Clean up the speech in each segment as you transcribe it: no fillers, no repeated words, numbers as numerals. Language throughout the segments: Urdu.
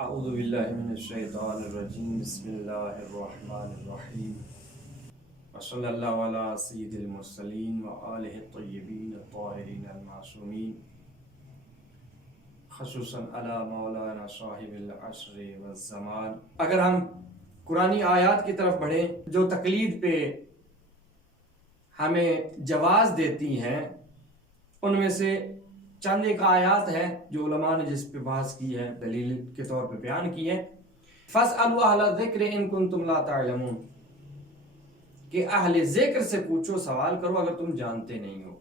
اعوذ باللہ من الشیطان الرجیم بسم اللہ الرحمن الرحیم وصلی اللہ علی سید المرسلین وآلہ الطیبین الطاہرین المعصومین خصوصاً علی مولانا صاحب العصر والزمان۔ اگر ہم قرآنی آیات کی طرف بڑھیں جو تقلید پہ ہمیں جواز دیتی ہیں، ان میں سے چند ایک آیات ہیں جو علماء نے جس پہ بحث کی ہے، دلیل کے طور پہ بیان کی ہے۔ فَاسْأَلُوا أَهْلَ الذِّكْرِ إِن كُنتُمْ لَا تَعْلَمُونَ، کہ اہل ذکر سے پوچھو، سوال کرو اگر تم جانتے نہیں ہو۔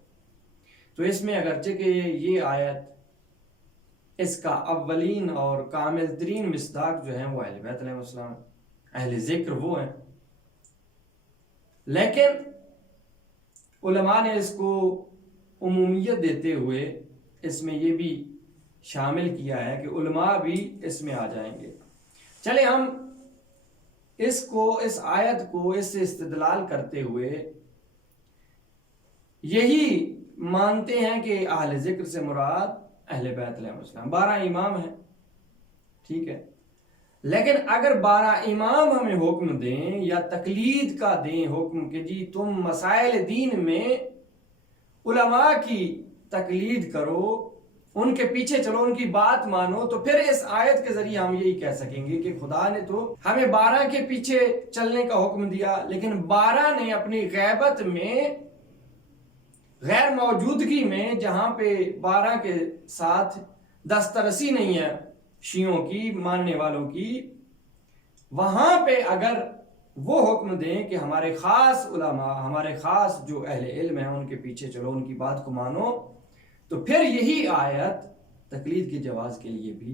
تو اس میں اگرچہ کہ یہ آیت اس کا اولین اور کامل ترین مصداق جو ہیں وہ اہل بیت علیہ السلام، اہل ذکر وہ ہیں، لیکن علماء نے اس کو عمومیت دیتے ہوئے اس میں یہ بھی شامل کیا ہے کہ علماء بھی اس میں آ جائیں گے۔ چلے ہم اس آیت کو اس سے استدلال کرتے ہوئے یہی مانتے ہیں کہ اہل ذکر سے مراد اہل بیت علیہ السلام 12 امام ہیں، ٹھیک ہے۔ لیکن اگر 12 امام ہمیں حکم دیں یا تقلید کا دیں حکم کہ جی تم مسائل دین میں علماء کی تقلید کرو، ان کے پیچھے چلو، ان کی بات مانو، تو پھر اس آیت کے ذریعے ہم یہی کہہ سکیں گے کہ خدا نے تو ہمیں 12 کے پیچھے چلنے کا حکم دیا، لیکن 12 نے اپنی غیبت میں، غیر موجودگی میں، جہاں پہ 12 کے ساتھ دسترسی نہیں ہے شیعوں کی، ماننے والوں کی، وہاں پہ اگر وہ حکم دیں کہ ہمارے خاص علماء، ہمارے خاص جو اہل علم ہیں ان کے پیچھے چلو، ان کی بات کو مانو، تو پھر یہی آیت تقلید کے جواز کے لیے بھی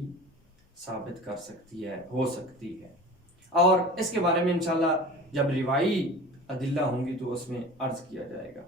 ثابت کر سکتی ہے، ہو سکتی ہے۔ اور اس کے بارے میں انشاءاللہ جب روائی ادلہ ہوں گی تو اس میں عرض کیا جائے گا۔